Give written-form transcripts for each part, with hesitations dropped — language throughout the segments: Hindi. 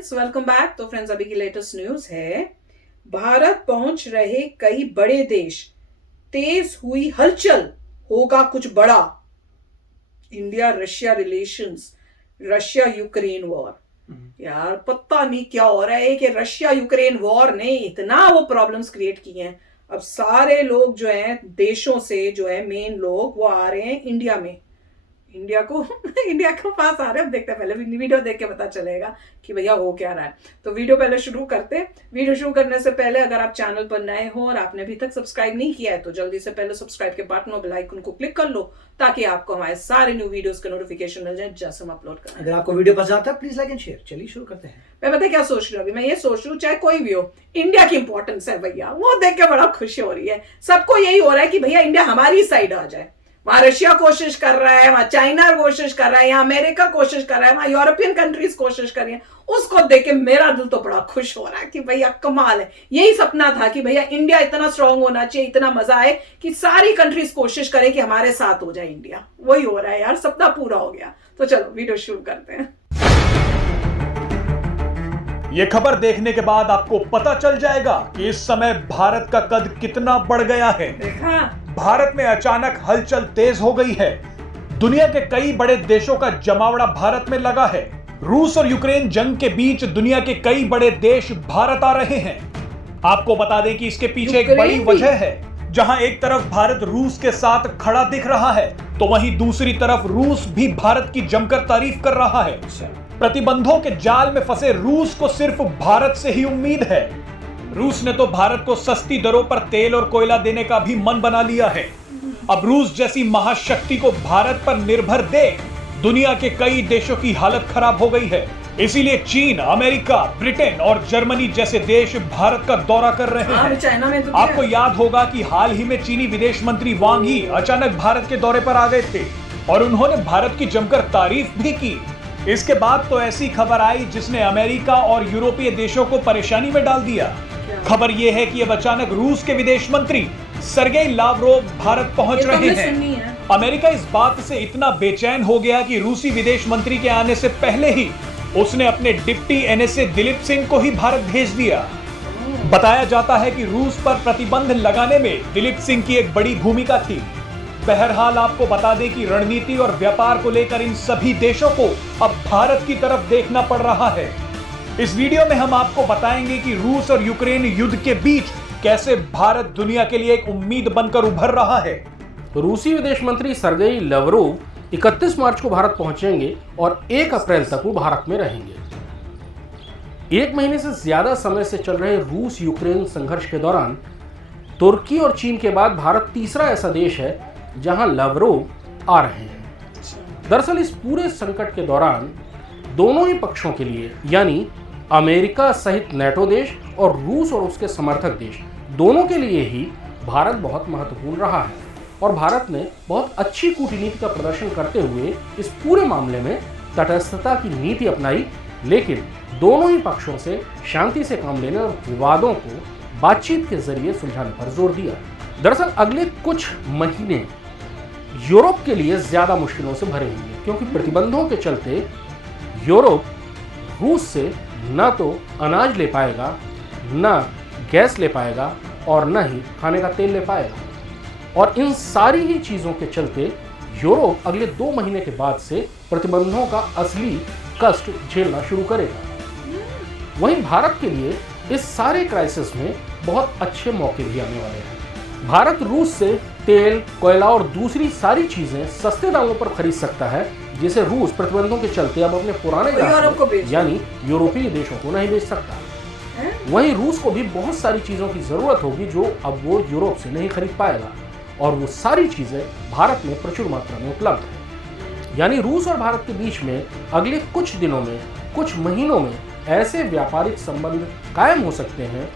Friends, welcome back. तो फ्रेंड्स, अभी की लेटेस्ट न्यूज है, भारत पहुंच रहे कई बड़े देश, तेज हुई हलचल, होगा कुछ बड़ा। India Russia relations, Russia Ukraine war. यार पता नहीं क्या हो रहा है कि रशिया यूक्रेन वॉर ने इतना वो प्रॉब्लम्स क्रिएट किए हैं। अब सारे लोग जो हैं देशों से, जो है मेन लोग, वो आ रहे हैं इंडिया में, इंडिया को इंडिया के पास आ रहे हैं। अब देखते हैं, पहले वीडियो देख के पता चलेगा कि भैया हो क्या रहा है। तो वीडियो पहले शुरू करते हैं। वीडियो शुरू करने से पहले अगर आप चैनल पर नए हो और आपने अभी तक सब्सक्राइब नहीं किया है तो जल्दी से पहले सब्सक्राइब के बटन और बेल आइकन को क्लिक कर लो, ताकि आपको हमारे सारे न्यू वीडियोस के नोटिफिकेशन मिल जाए जैसे हम अपलोड करें। अगर आपको वीडियो पसंद आता है प्लीज लाइक एंड शेयर। चलिए शुरू करते हैं। मैं पता क्या सोच रही हूँ अभी, मैं ये सोच रही हूँ चाहे कोई भी हो, इंडिया की इंपॉर्टेंस है भैया, वो देख के बड़ा खुशी हो रही है। सबको यही हो रहा है कि भैया इंडिया हमारी साइड आ जाए। वहां रशिया कोशिश कर रहा है, वहां चाइना कोशिश कर रहा है, यहाँ अमेरिका कोशिश कर रहा है, वहां यूरोपियन कंट्रीज कोशिश कर रही है। उसको देख के मेरा दिल तो बड़ा खुश हो रहा है कि भैया कमाल है। यही सपना था कि भैया इंडिया इतना स्ट्रांग होना चाहिए, इतना मजा आए कि सारी कंट्रीज कोशिश करें कि हमारे साथ हो जाए इंडिया। वही हो रहा है यार, सपना पूरा हो गया। तो चलो वीडियो शुरू करते हैं। ये खबर देखने के बाद आपको पता चल जाएगा कि इस समय भारत का कद कितना बढ़ गया है। देखा, भारत में अचानक हलचल तेज हो गई है। दुनिया के कई बड़े देशों का जमावड़ा भारत में लगा है। रूस और यूक्रेन जंग के बीच दुनिया के कई बड़े देश भारत आ रहे हैं। आपको बता दें कि इसके पीछे एक बड़ी वजह है। जहां एक तरफ भारत रूस के साथ खड़ा दिख रहा है, तो वहीं दूसरी तरफ रूस भी भारत की जमकर तारीफ कर रहा है। प्रतिबंधों के जाल में फंसे रूस को सिर्फ भारत से ही उम्मीद है। रूस ने तो भारत को सस्ती दरों पर तेल और कोयला देने का भी मन बना लिया है। अब रूस जैसी महाशक्ति को भारत पर निर्भर देख दुनिया के कई देशों की हालत खराब हो गई है। इसीलिए चीन, अमेरिका, ब्रिटेन और जर्मनी जैसे देश भारत का दौरा कर रहे हैं। चाइना में तो आपको याद होगा कि हाल ही में चीनी विदेश मंत्री वांग ही अचानक भारत के दौरे पर आ गए थे और उन्होंने भारत की जमकर तारीफ भी की। इसके बाद तो ऐसी खबर आई जिसने अमेरिका और यूरोपीय देशों को परेशानी में डाल दिया। खबर यह है कि अब अचानक रूस के विदेश मंत्री सर्गेई लावरोव भारत पहुंच रहे हैं। अमेरिका इस बात से इतना बेचैन हो गया कि रूसी विदेश मंत्री के आने से पहले ही उसने अपने डिप्टी एनएसए दिलीप सिंह को ही भारत भेज दिया। बताया जाता है कि रूस पर प्रतिबंध लगाने में दिलीप सिंह की एक बड़ी भूमिका थी। बहरहाल आपको बता दें कि रणनीति और व्यापार को लेकर इन सभी देशों को अब भारत की तरफ देखना पड़ रहा है। इस वीडियो में हम आपको बताएंगे कि रूस और यूक्रेन युद्ध के बीच कैसे भारत दुनिया के लिए एक उम्मीद बनकर उभर रहा है। रूसी विदेश मंत्री सर्गेई लावरोव 31 मार्च को भारत पहुंचेंगे और 1 अप्रैल तक वो भारत में रहेंगे। 1 महीने से ज्यादा समय से चल रहे रूस यूक्रेन संघर्ष के दौरान तुर्की और चीन के बाद भारत तीसरा ऐसा देश है जहां लावरोव आ रहे हैं। दरअसल इस पूरे संकट के दौरान दोनों ही पक्षों के लिए, यानी अमेरिका सहित नेटो देश और रूस और उसके समर्थक देश, दोनों के लिए ही भारत बहुत महत्वपूर्ण रहा है और भारत ने बहुत अच्छी कूटनीति का प्रदर्शन करते हुए इस पूरे मामले में तटस्थता की नीति अपनाई, लेकिन दोनों ही पक्षों से शांति से काम लेने और विवादों को बातचीत के जरिए सुलझाने पर जोर दिया। दरअसल अगले कुछ महीने यूरोप के लिए ज्यादा मुश्किलों से भरे होंगे, क्योंकि प्रतिबंधों के चलते यूरोप रूस से न तो अनाज ले पाएगा, न गैस ले पाएगा और न ही खाने का तेल ले पाएगा। और इन सारी ही चीज़ों के चलते यूरोप अगले 2 महीने के बाद से प्रतिबंधों का असली कष्ट झेलना शुरू करेगा। वहीं भारत के लिए इस सारे क्राइसिस में बहुत अच्छे मौके भी आने वाले हैं। भारत रूस से तेल, कोयला और दूसरी सारी चीजें सस्ते दामों पर खरीद सकता है, जिसे रूस प्रतिबंधों के चलते अब अपने पुराने ग्राहकों यानी यूरोपीय देशों को नहीं बेच सकता। वहीं रूस को भी बहुत सारी चीजों की जरूरत होगी जो अब वो यूरोप से नहीं खरीद पाएगा, और वो सारी चीजें भारत में प्रचुर मात्रा में उपलब्ध है। यानी रूस और भारत के बीच में अगले कुछ दिनों में, कुछ महीनों में ऐसे व्यापारिक संबंध कायम हो सकते हैं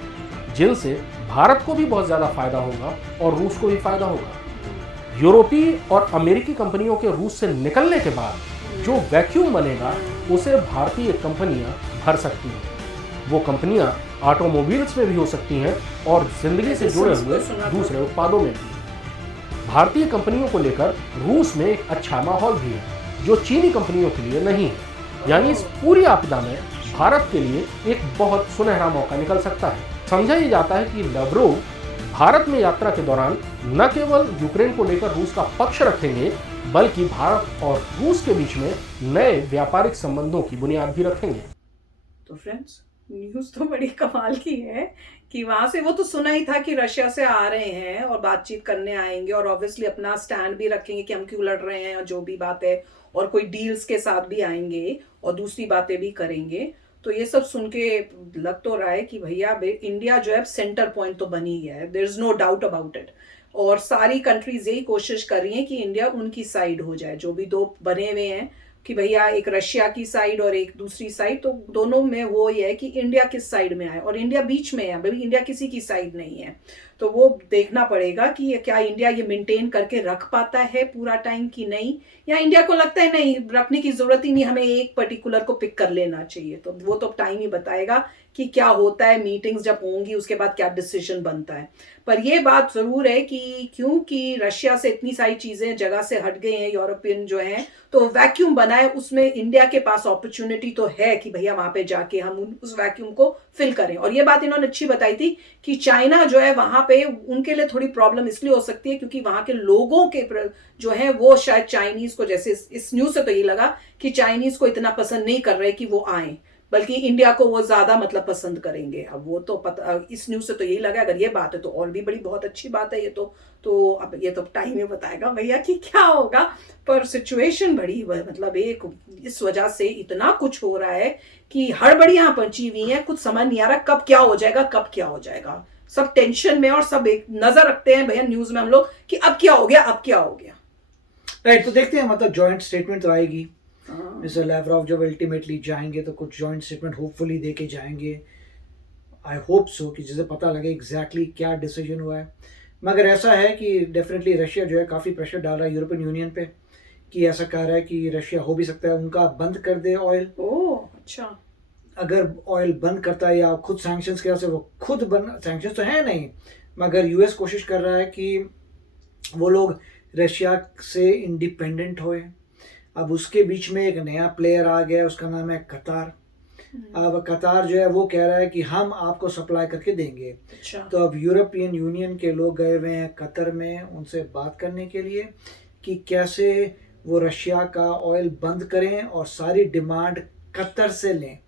जिनसे भारत को भी बहुत ज्यादा फायदा होगा और रूस को भी फायदा होगा। यूरोपीय और अमेरिकी कंपनियों के रूस से निकलने के बाद जो वैक्यूम बनेगा उसे भारतीय कंपनियां भर सकती हैं। वो कंपनियां ऑटोमोबाइल्स में भी हो सकती हैं और जिंदगी से जुड़े हुए दूसरे उत्पादों में भी। भारतीय कंपनियों को लेकर रूस में एक अच्छा माहौल भी है जो चीनी कंपनियों के लिए नहीं है। यानी इस पूरी आपदा में भारत के लिए एक बहुत सुनहरा मौका निकल सकता है। समझा ही जाता है कि लवरोव भारत में यात्रा के दौरान न केवल यूक्रेन को लेकर रूस का पक्ष रखेंगे, बल्कि भारत और रूस के बीच में नए व्यापारिक संबंधों की बुनियाद भी रखेंगे। तो फ्रेंड्स, न्यूज तो बड़ी कमाल की है कि वहां से वो तो सुना ही था कि रशिया से आ रहे हैं और बातचीत करने आएंगे और ऑब्वियसली अपना स्टैंड भी रखेंगे कि हम क्यों लड़ रहे हैं और जो भी बात है, और कोई डील्स के साथ भी आएंगे और दूसरी बातें भी करेंगे। तो ये सब सुन के लग तो रहा है कि भैया इंडिया जो है सेंटर पॉइंट तो बनी गया है, there is no doubt about it. और सारी कंट्रीज यही कोशिश कर रही हैं कि इंडिया उनकी साइड हो जाए। जो भी दो बने हुए हैं कि भैया एक रशिया की साइड और एक दूसरी साइड, तो दोनों में वो ये है कि इंडिया किस साइड में आए, और इंडिया बीच में है, भाई इंडिया किसी की साइड नहीं है। तो वो देखना पड़ेगा कि क्या इंडिया ये मेंटेन करके रख पाता है पूरा टाइम कि नहीं, या इंडिया को लगता है नहीं रखने की जरूरत ही नहीं, हमें एक पर्टिकुलर को पिक कर लेना चाहिए। तो वो तो टाइम ही बताएगा कि क्या होता है, मीटिंग्स जब होंगी उसके बाद क्या डिसीजन बनता है। पर ये बात जरूर है कि क्योंकि रशिया से इतनी सारी चीजें जगह से हट गई हैं, यूरोपियन जो हैं, तो वैक्यूम बना है, उसमें इंडिया के पास अपॉर्चुनिटी तो है कि भैया वहां पे जाके हम उस वैक्यूम को फिल करें। और ये बात इन्होंने अच्छी बताई थी कि चाइना जो है वहां पे उनके लिए थोड़ी प्रॉब्लम इसलिए हो सकती है क्योंकि वहां के लोगों के जो है वो शायद चाइनीज को, जैसे इस न्यूज से तो ये लगा कि चाइनीज को इतना पसंद नहीं कर रहे कि वो आए, बल्कि इंडिया को वो ज्यादा मतलब पसंद करेंगे। अब वो तो पता, इस न्यूज से तो यही लगा। अगर ये बात है तो और भी बड़ी बहुत अच्छी बात है ये तो अब ये तो टाइम ही बताएगा भैया कि क्या होगा। पर सिचुएशन बड़ी मतलब एक इस वजह से इतना कुछ हो रहा है कि हड़बड़ियां पहुंची हुई हैं, कुछ समझ नहीं आ रहा कब क्या हो जाएगा, कब क्या हो जाएगा। सब टेंशन में और सब एक नजर रखते हैं भैया न्यूज में हम लोग कि अब क्या हो गया, अब क्या हो गया। राइट, तो देखते हैं, मतलब जॉइंट स्टेटमेंट तो आएगी। मिस्टर लैवरोव जब अल्टीमेटली जाएंगे तो कुछ जॉइंट स्टेटमेंट होपफुली दे के जाएंगे। आई होप सो कि जिसे पता लगे एग्जैक्टली क्या डिसीजन हुआ है। मगर ऐसा है कि डेफिनेटली रशिया जो है काफ़ी प्रेशर डाल रहा है यूरोपियन यूनियन पे, कि ऐसा कह रहा है कि रशिया हो भी सकता है उनका बंद कर दे ऑयल। ओह अच्छा। अगर ऑयल बंद करता है या खुद सैंक्शंस की वजह से वो खुद बंद, सैंक्शंस तो है नहीं, मगर यूएस कोशिश कर रहा है कि वो लोग रशिया से इंडिपेंडेंट होए। अब उसके बीच में एक नया प्लेयर आ गया, उसका नाम है कतार। अब कतार जो है वो कह रहा है कि हम आपको सप्लाई करके देंगे। अच्छा। तो अब यूरोपियन यूनियन के लोग गए हुए हैं कतर में उनसे बात करने के लिए कि कैसे वो रशिया का ऑयल बंद करें और सारी डिमांड कतर से लें।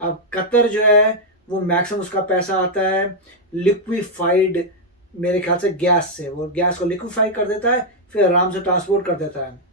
अब कतर जो है वो मैक्सिमम उसका पैसा आता है लिक्विफाइड, मेरे ख्याल से गैस से, वो गैस को लिक्विफाई कर देता है फिर आराम से ट्रांसपोर्ट कर देता है।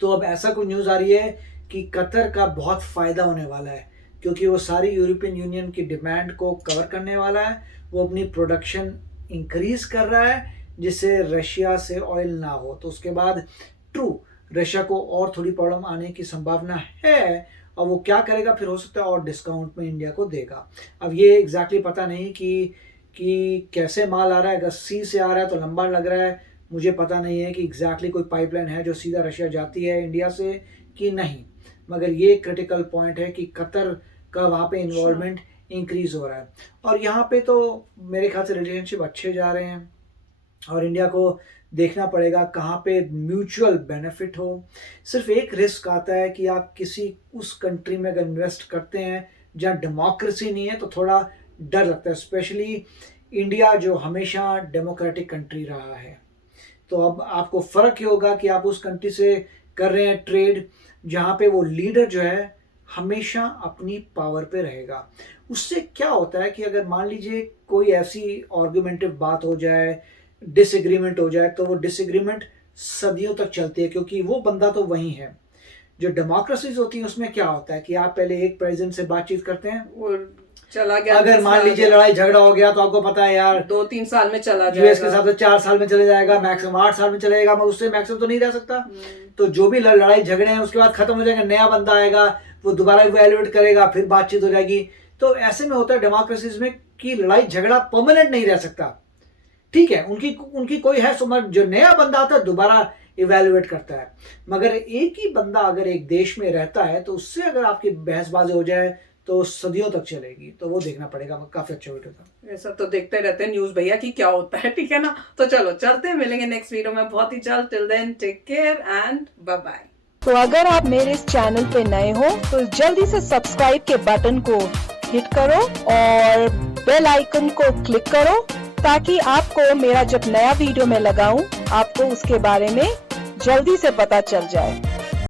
तो अब ऐसा कोई न्यूज़ आ रही है कि कतर का बहुत फ़ायदा होने वाला है, क्योंकि वो सारी यूरोपियन यूनियन की डिमांड को कवर करने वाला है। वो अपनी प्रोडक्शन इंक्रीज कर रहा है जिससे रशिया से ऑयल ना हो। तो उसके बाद ट्रू रशिया को और थोड़ी प्रॉब्लम आने की संभावना है, और वो क्या करेगा फिर हो सकता है और डिस्काउंट में इंडिया को देगा। अब ये एग्जैक्टली पता नहीं कि कैसे माल आ रहा है। अगर सी से आ रहा है तो लंबा लग रहा है, मुझे पता नहीं है कि एग्जैक्टली कोई पाइपलाइन है जो सीधा रशिया जाती है इंडिया से कि नहीं। मगर ये क्रिटिकल पॉइंट है कि कतर का वहाँ पे इन्वॉल्वमेंट इंक्रीज हो रहा है, और यहाँ पे तो मेरे ख्याल से रिलेशनशिप अच्छे जा रहे हैं, और इंडिया को देखना पड़ेगा कहाँ पे म्यूचुअल बेनिफिट हो। सिर्फ एक रिस्क आता है कि आप किसी उस कंट्री में अगर इन्वेस्ट करते हैं जहाँ डेमोक्रेसी नहीं है तो थोड़ा डर लगता है, स्पेशली इंडिया जो हमेशा डेमोक्रेटिक कंट्री रहा है। तो अब आपको फ़र्क ये होगा कि आप उस कंट्री से कर रहे हैं ट्रेड जहाँ पे वो लीडर जो है हमेशा अपनी पावर पे रहेगा। उससे क्या होता है कि अगर मान लीजिए कोई ऐसी आर्गुमेंटिव बात हो जाए, डिसएग्रीमेंट हो जाए, तो वो डिसएग्रीमेंट सदियों तक चलती है, क्योंकि वो बंदा तो वही है। जो डेमोक्रेसीज होती है उसमें क्या होता है कि आप पहले एक प्रेसिडेंट से बातचीत करते हैं, वो चला गया, अगर मान लीजिए लड़ाई झगड़ा हो गया तो आपको पता है यार 2-3 साल में चला यूएस के जाएगा, हिसाब से 4 साल में चले जाएगा, मैक्सिमम 8 साल में चलेगा, मगर उससे मैक्सिमम तो नहीं रह सकता। तो जो भी लड़ाई झगड़े हैं उसके बाद खत्म हो जाएगा, नया बंदा आएगा, वो दोबारा इवैल्यूएट करेगा, फिर बातचीत हो जाएगी। तो ऐसे में होता है डेमोक्रेसीज में कि लड़ाई झगड़ा परमानेंट नहीं रह सकता। ठीक है, उनकी कोई है सुमर, जो नया बंदा आता है दोबारा इवैल्यूएट करता है। मगर एक ही बंदा अगर एक देश में रहता है तो उससे अगर आपकी बहसबाजी हो जाए तो सदियों तक चलेगी। तो वो देखना पड़ेगा। काफी अच्छा वीडियो था। ऐसा तो देखते रहते हैं न्यूज भैया कि क्या होता है, ठीक है ना। तो चलो चलते हैं, मिलेंगे नेक्स्ट वीडियो में बहुत ही जल्द। Till then take care and bye bye. तो अगर आप मेरे इस चैनल पे नए हो तो जल्दी से सब्सक्राइब के बटन को हिट करो और बेल आइकन को क्लिक करो ताकि आपको मेरा जब नया वीडियो मैं लगाऊं आपको उसके बारे में जल्दी से पता चल जाए।